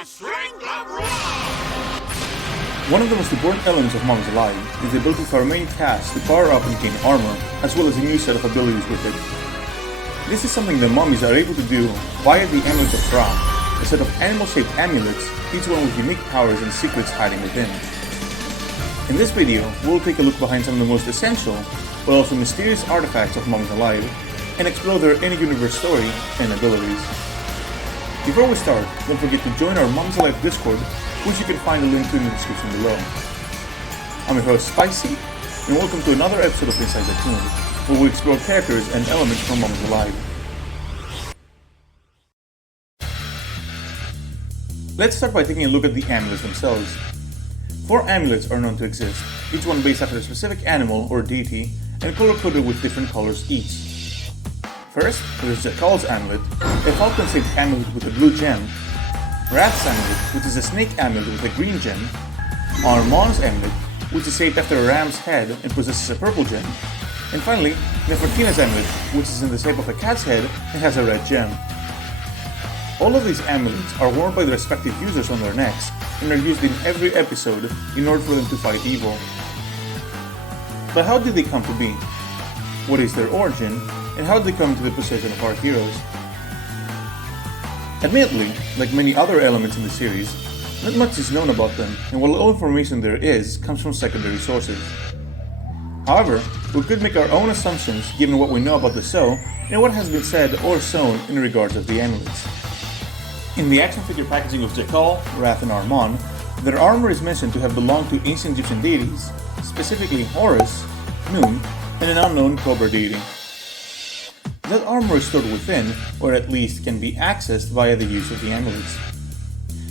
One of the most important elements of Mummies Alive is the ability for our main cast to power up and gain armor, as well as a new set of abilities with it. This is something the mummies are able to do via the Amulets of Ra, a set of animal-shaped amulets, each one with unique powers and secrets hiding within. In this video, we'll take a look behind some of the most essential, but also mysterious artifacts of Mummies Alive, and explore their in-universe story and abilities. Before we start, don't forget to join our Mummies Alive Discord, which you can find a link to in the description below. I'm your host Spicy, and welcome to another episode of Inside the Tomb, where we'll explore characters and elements from Mummies Alive. Let's start by taking a look at the amulets themselves. 4 amulets are known to exist, each one based after a specific animal or deity, and color-coded with different colors each. First, there's Ja-Kal's amulet, a falcon-shaped amulet with a blue gem, Rath's amulet, which is a snake amulet with a green gem, Armon's amulet, which is shaped after a ram's head and possesses a purple gem, and finally, Nefertina's amulet, which is in the shape of a cat's head and has a red gem. All of these amulets are worn by the respective users on their necks and are used in every episode in order for them to fight evil. But how did they come to be? What is their origin, and how did they come into the possession of our heroes? Admittedly, like many other elements in the series, not much is known about them, and while all information there is comes from secondary sources. However, we could make our own assumptions given what we know about the show and what has been said or shown in regards of the amulets. In the action figure packaging of Ja-Kal, Rath, and Armon, their armor is mentioned to have belonged to ancient Egyptian deities, specifically Horus, Nun, and an unknown Cobra deity. That armor is stored within, or at least can be accessed via the use of the amulets.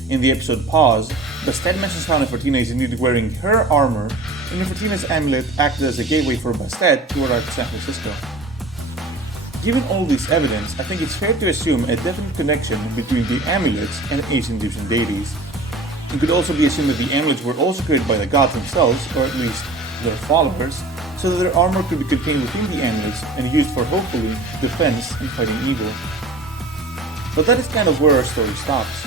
In the episode Pause, BASTET mentions how Nefertina is indeed wearing her armor, and Nefertina's amulet acted as a gateway for BASTET to arrive at San Francisco. Given all this evidence, I think it's fair to assume a definite connection between the amulets and ancient Egyptian deities. It could also be assumed that the amulets were also created by the gods themselves, or at least their followers, so that their armor could be contained within the amulets and used for, hopefully, defense and fighting evil. But that is kind of where our story stops.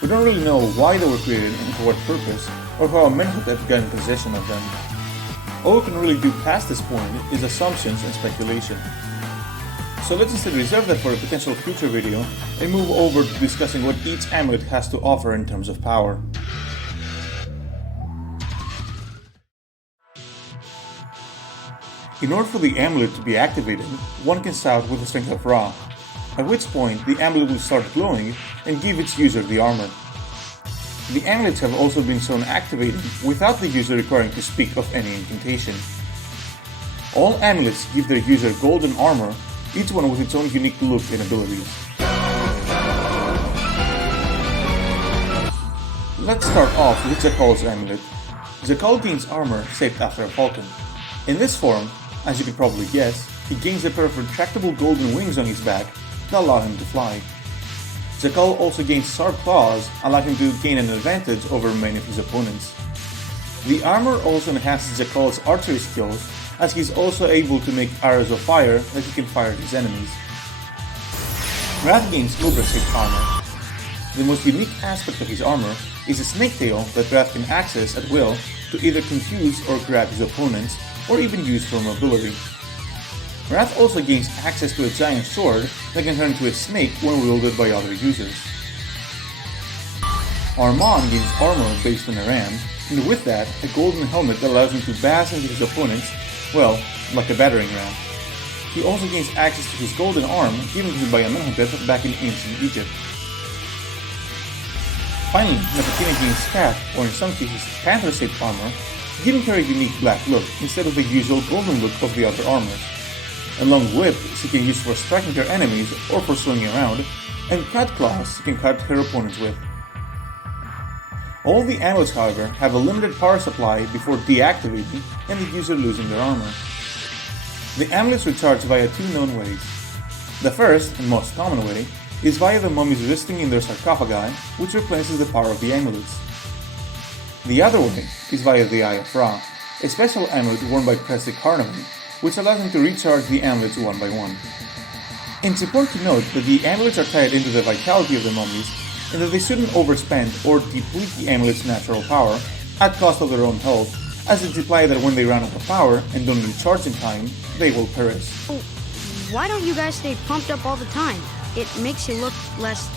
We don't really know why they were created and for what purpose, or how Amenhotep got in possession of them. All we can really do past this point is assumptions and speculation. So let's instead reserve that for a potential future video and move over to discussing what each amulet has to offer in terms of power. In order for the amulet to be activated, one can start with the Strength of Ra, at which point the amulet will start glowing and give its user the armor. The amulets have also been shown activated without the user requiring to speak of any incantation. All amulets give their user golden armor, each one with its own unique look and abilities. Let's start off with Ja-Kal's amulet. Ja-Kal gains armor shaped after a falcon. In this form, as you could probably guess, he gains a pair of retractable golden wings on his back that allow him to fly. Ja-Kal also gains sharp claws, allowing him to gain an advantage over many of his opponents. The armor also enhances Ja-Kal's archery skills, as he is also able to make arrows of fire that he can fire at his enemies. Rath gains Cobra-shaped armor. The most unique aspect of his armor is a snake tail that Rath can access at will to either confuse or grab his opponents, or even use for mobility. Rath also gains access to a giant sword that can turn into a snake when wielded by other users. Armon gains armor based on a ram, and with that, a golden helmet that allows him to bash into his opponents, well, like a battering ram. He also gains access to his golden arm given to him by Amenhotep back in ancient Egypt. Finally, Nefertina gains Cat, or in some cases, panther-shaped armor, giving her a unique black look instead of the usual golden look of the other armors. A long whip she can use for striking her enemies or for swinging around, and cat claws she can cut her opponents with. All the amulets, however, have a limited power supply before deactivating and the user losing their armor. The amulets recharge via 2 known ways. The first, and most common way, is via the mummies resting in their sarcophagi, which replaces the power of the amulets. The other way is via the Eye of Ra, a special amulet worn by Presley Carnovan, which allows him to recharge the amulets one by one. It's important to note that the amulets are tied into the vitality of the mummies and that they shouldn't overspend or deplete the amulet's natural power at cost of their own health, as it's implied that when they run out of power and don't recharge in time, they will perish. Oh, why don't you guys stay pumped up all the time? It makes you look less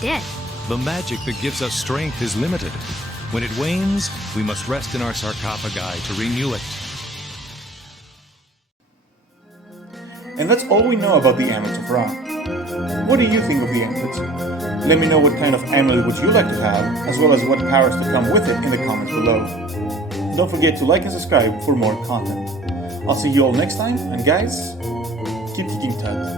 dead. The magic that gives us strength is limited. When it wanes, we must rest in our sarcophagi to renew it. And that's all we know about the Amulets of Ra. What do you think of the amulets? Let me know what kind of amulet would you like to have, as well as what powers to come with it in the comments below. Don't forget to like and subscribe for more content. I'll see you all next time, and guys, keep kicking Tud.